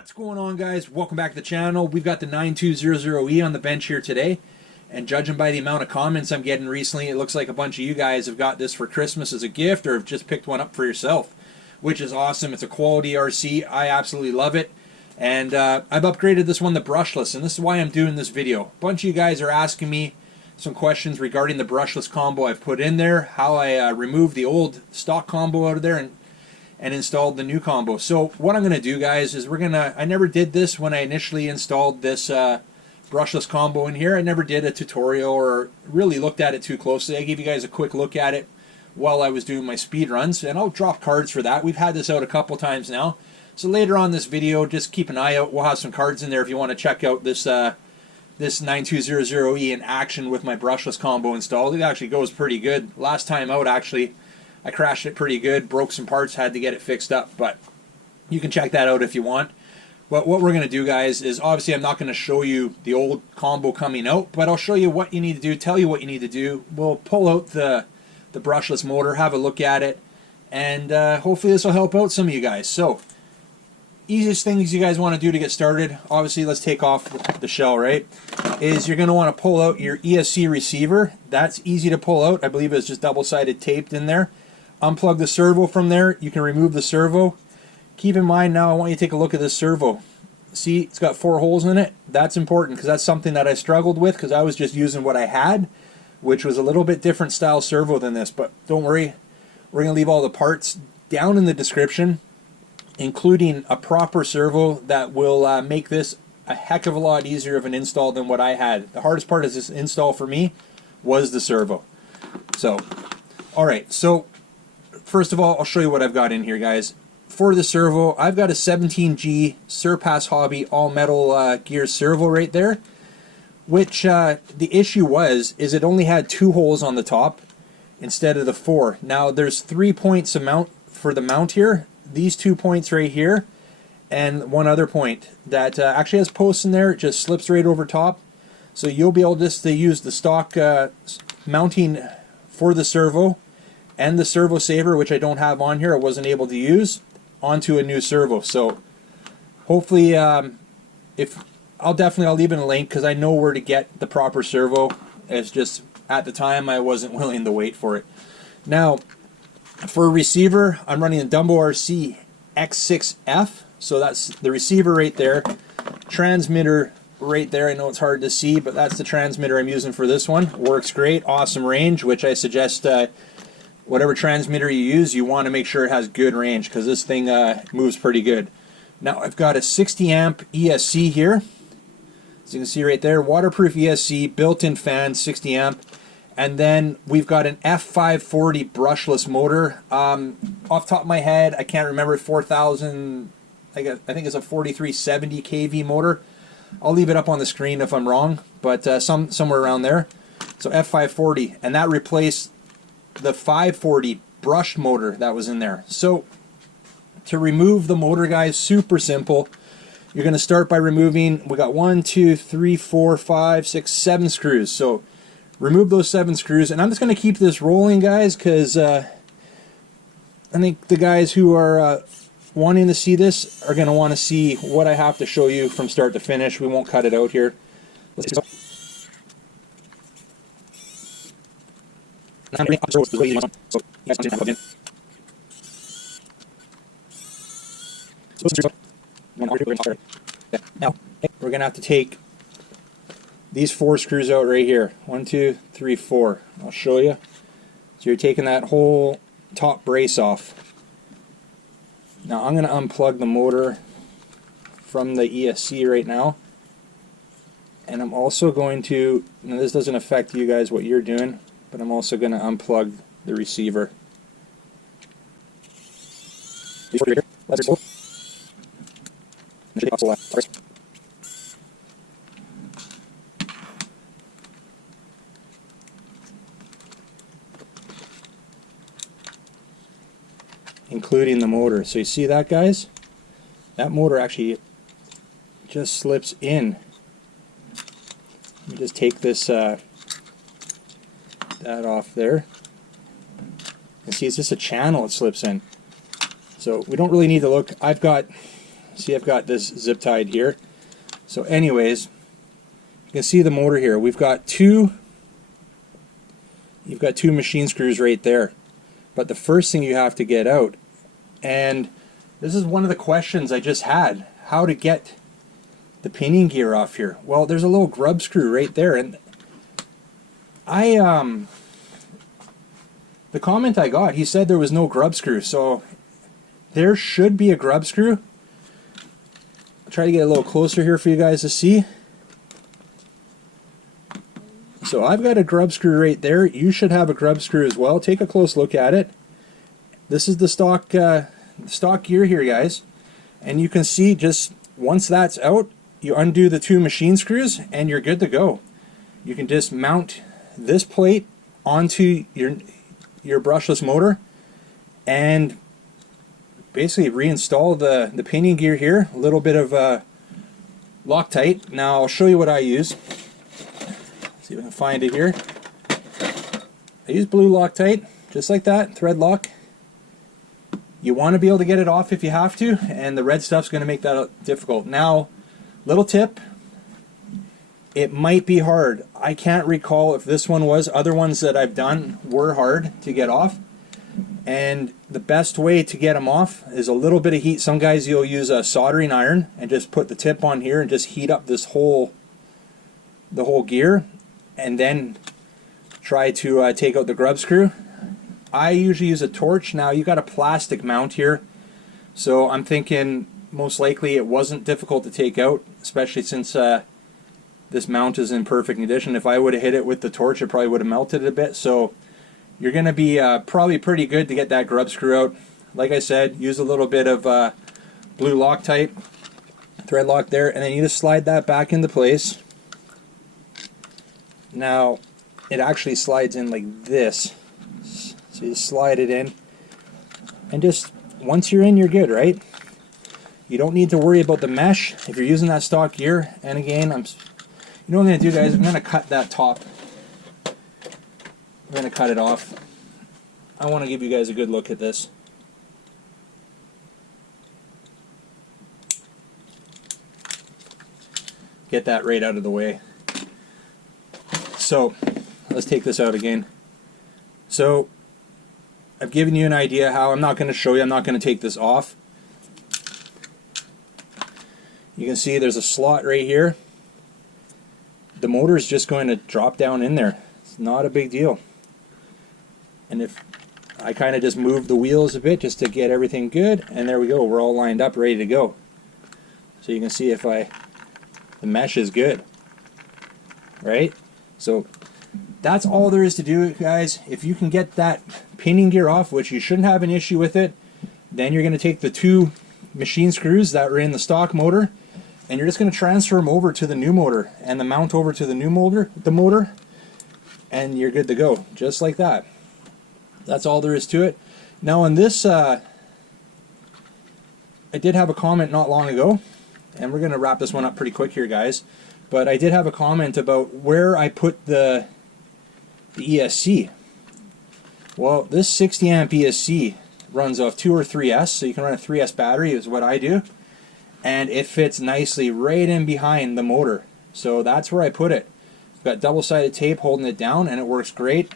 What's going on, guys? Welcome back to the channel. We've got the 9200e on the bench here today, and judging by the amount of comments I'm getting recently, it looks like a bunch of you guys have got this for Christmas as a gift or have just picked one up for yourself, which is awesome. It's a quality RC. I absolutely love it, and I've upgraded this one to brushless, and this is why I'm doing this video. A bunch of you guys are asking me some questions regarding the brushless combo I've put in there, how I removed the old stock combo out of there and installed the new combo. So what I'm going to do, guys, is I never did this when I initially installed this brushless combo in here. I never did a tutorial or really looked at it too closely. I gave you guys a quick look at it while I was doing my speed runs, and I'll drop cards for that. We've had this out a couple times now. So later on this video, just keep an eye out. We'll have some cards in there if you want to check out this 9200e in action with my brushless combo installed. It actually goes pretty good. Last time out, actually, I crashed it pretty good, broke some parts, had to get it fixed up, but you can check that out if you want. But what we're going to do, guys, is obviously I'm not going to show you the old combo coming out, but I'll show you what you need to do, tell you what you need to do. We'll pull out the brushless motor, have a look at it, and hopefully this will help out some of you guys. So, easiest things you guys want to do to get started, obviously let's take off the shell, right, is you're going to want to pull out your ESC receiver. That's easy to pull out. I believe it's just double-sided taped in there. Unplug the servo from there. You can remove the servo. Keep in mind now, I want you to take a look at this servo. See, it's got 4 holes in it. That's important because that's something that I struggled with because I was just using what I had, which was a little bit different style servo than this. But don't worry, we're going to leave all the parts down in the description, including a proper servo that will make this a heck of a lot easier of an install than what I had. The hardest part of this install for me was the servo. So, alright, so first of all, I'll show you what I've got in here, guys. For the servo, I've got a 17G Surpass Hobby all-metal gear servo right there, which the issue is it only had 2 holes on the top instead of the 4. Now, there's 3 points for the mount here. These 2 points right here, and one other point that actually has posts in there. It just slips right over top. So you'll be able just to use the stock mounting for the servo and the servo saver, which I don't have on here, I wasn't able to use, onto a new servo. So hopefully, I'll leave in a link because I know where to get the proper servo. It's just at the time I wasn't willing to wait for it. Now, for a receiver, I'm running a DumboRC X6F. So that's the receiver right there. Transmitter right there. I know it's hard to see, but that's the transmitter I'm using for this one. Works great, awesome range, which I suggest whatever transmitter you use, you want to make sure it has good range because this thing moves pretty good. Now I've got a 60 amp ESC here. As you can see right there, waterproof ESC, built-in fan, 60 amp. And then we've got an F540 brushless motor. Off the top of my head, I can't remember, 4,000, I think it's a 4370 kV motor. I'll leave it up on the screen if I'm wrong, but somewhere around there. So F540, and that replaced the 540 brushed motor that was in there. So to remove the motor, guys, super simple. You're going to start by removing, we got 1, 2, 3, 4, 5, 6, 7 screws. So remove those 7 screws, and I'm just going to keep this rolling, guys, because I think the guys who are wanting to see this are going to want to see what I have to show you from start to finish. We won't cut it out here. Let's do Now, we're going to have to take these 4 screws out right here. 1, 2, 3, 4. I'll show you. So you're taking that whole top brace off. Now I'm going to unplug the motor from the ESC right now. And I'm also going to, now this doesn't affect you guys what you're doing, but I'm also going to unplug the receiver. Let's go. Including the motor. So you see that, guys? That motor actually just slips in. Let me just take this that off there. And see, it's just a channel it slips in. So we don't really need to look. I've got See, I've got this zip tied here. So anyways, you can see the motor here. You've got two machine screws right there. But the first thing you have to get out, and this is one of the questions I just had, how to get the pinion gear off here. Well, there's a little grub screw right there, and the comment I got, he said there was no grub screw, so there should be a grub screw. I'll try to get a little closer here for you guys to see. So I've got a grub screw right there. You should have a grub screw as well. Take a close look at it. This is the stock gear here, guys, and you can see just once that's out, you undo the two machine screws and you're good to go. You can just mount this plate onto your brushless motor and basically reinstall the pinion gear here. A little bit of Loctite. Now I'll show you what I use. See if I can find it here. I use blue Loctite, just like that, thread lock. You want to be able to get it off if you have to, and the red stuff's going to make that difficult. Now, little tip, it might be hard. I can't recall if this one was. Other ones that I've done were hard to get off, and the best way to get them off is a little bit of heat. Some guys, you'll use a soldering iron and just put the tip on here and just heat up this the whole gear, and then try to take out the grub screw. I usually use a torch. Now you got a plastic mount here, so I'm thinking most likely it wasn't difficult to take out, especially since this mount is in perfect condition. If I would have hit it with the torch, it probably would have melted a bit. So you're going to be probably pretty good to get that grub screw out. Like I said, use a little bit of blue Loctite, thread lock there, and then you just slide that back into place. Now it actually slides in like this. So you slide it in, and just once you're in, you're good, right? You don't need to worry about the mesh if you're using that stock gear. And again, you know what I'm going to do, guys? I'm going to cut that top. I'm going to cut it off. I want to give you guys a good look at this. Get that right out of the way. So let's take this out again. So I've given you an idea how. I'm not going to show you. I'm not going to take this off. You can see there's a slot right here. The motor is just going to drop down in there. It's not a big deal. And if I kind of just move the wheels a bit just to get everything good, and there we go. We're all lined up, ready to go. So you can see if the mesh is good, right? So that's all there is to do, guys. If you can get that pinion gear off, which you shouldn't have an issue with it, then you're going to take the two machine screws that were in the stock motor, and you're just going to transfer them over to the new motor, and the mount over to the new motor, and you're good to go, just like that. That's all there is to it. Now on this, I did have a comment not long ago, and we're going to wrap this one up pretty quick here, guys. But I did have a comment about where I put the ESC. Well, this 60 amp ESC runs off 2 or 3S, so you can run a 3S battery is what I do, and it fits nicely right in behind the motor. So that's where I put it. I've got double-sided tape holding it down, and it works great.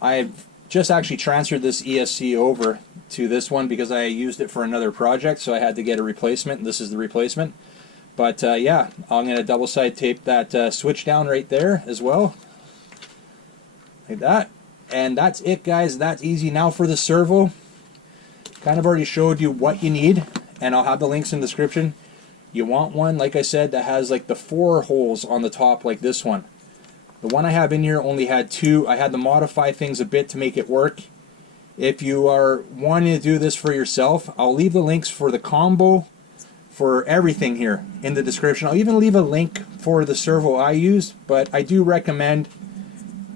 I've just actually transferred this ESC over to this one because I used it for another project, so I had to get a replacement, and this is the replacement. But yeah, I'm going to double-side tape that switch down right there as well, like that. And that's it, guys. That's easy. Now for the servo, kind of already showed you what you need, and I'll have the links in the description. You want one, like I said, that has like the 4 holes on the top like this one. The one I have in here only had 2. I had to modify things a bit to make it work. If you are wanting to do this for yourself, I'll leave the links for the combo, for everything here in the description. I'll even leave a link for the servo I used, but I do recommend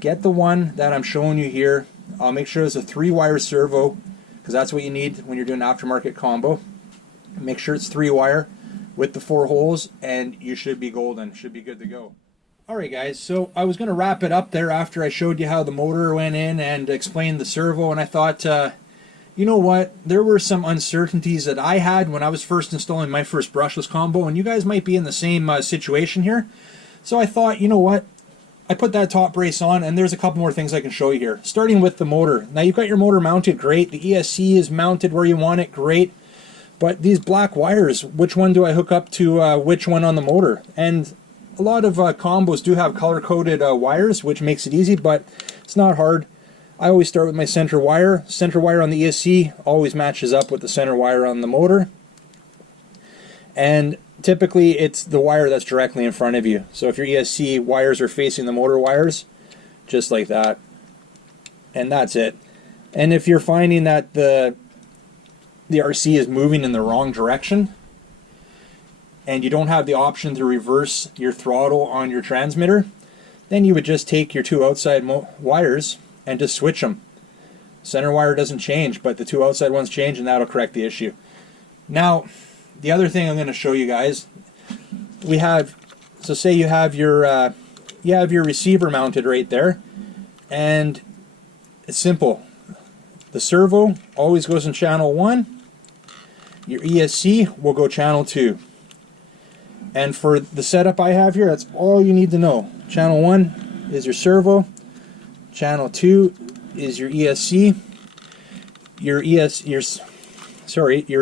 get the one that I'm showing you here. I'll make sure it's a 3-wire servo, because that's what you need when you're doing an aftermarket combo. Make sure it's 3-wire with the 4 holes, and you should be golden. Should be good to go. Alright guys, so I was going to wrap it up there after I showed you how the motor went in and explained the servo, and I thought, you know what? There were some uncertainties that I had when I was first installing my first brushless combo, and you guys might be in the same situation here. So I thought, you know what? I put that top brace on, and there's a couple more things I can show you here. Starting with the motor. Now you've got your motor mounted, great. The ESC is mounted where you want it, great. But these black wires, which one do I hook up to which one on the motor? And a lot of combos do have color-coded wires, which makes it easy, but it's not hard. I always start with my center wire. Center wire on the ESC always matches up with the center wire on the motor. And typically it's the wire that's directly in front of you. So if your ESC wires are facing the motor wires, just like that. And that's it. And if you're finding that the RC is moving in the wrong direction, and you don't have the option to reverse your throttle on your transmitter, then you would just take your two outside wires and just switch them. Center wire doesn't change, but the two outside ones change, and that'll correct the issue. Now, the other thing I'm going to show you guys, we have, so say you have your receiver mounted right there, and it's simple. The servo always goes in channel 1. Your ESC will go channel 2. And for the setup I have here, that's all you need to know. Channel 1 is your servo. Channel 2 is your ESC. Your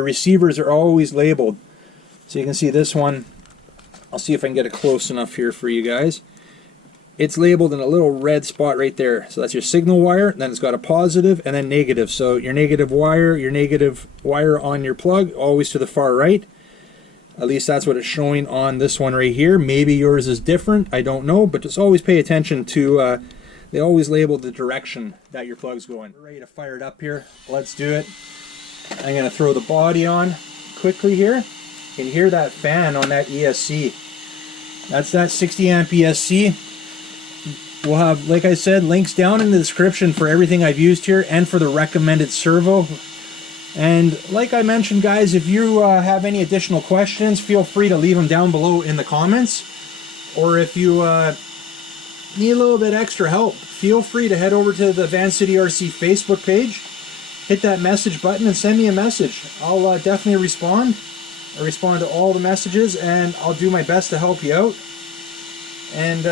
receivers are always labeled. So you can see this one. I'll see if I can get it close enough here for you guys. It's labeled in a little red spot right there. So that's your signal wire. Then it's got a positive and then negative. So your negative wire on your plug, always to the far right. At least that's what it's showing on this one right here. Maybe yours is different, I don't know, but just always pay attention to, they always label the direction that your plug's going. We're ready to fire it up here. Let's do it. I'm going to throw the body on quickly here. You can hear that fan on that ESC. That's that 60 amp ESC. We'll have, like I said, links down in the description for everything I've used here and for the recommended servo. And like I mentioned, guys, if you have any additional questions, feel free to leave them down below in the comments. Or if you need a little bit extra help, feel free to head over to the Van City RC Facebook page, hit that message button and send me a message. I'll definitely respond. I respond to all the messages, and I'll do my best to help you out. And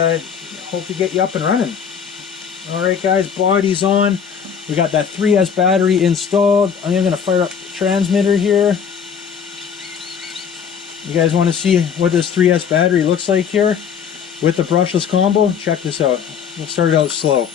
hope to get you up and running. Alright guys, body's on. We got that 3S battery installed. I'm going to fire up the transmitter here. You guys want to see what this 3S battery looks like here with the brushless combo? Check this out. We'll start it out slow.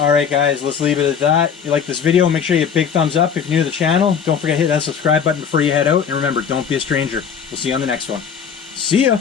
Alright guys, let's leave it at that. If you like this video, make sure you hit a big thumbs up. If you're new to the channel, don't forget to hit that subscribe button before you head out. And remember, don't be a stranger. We'll see you on the next one. See ya!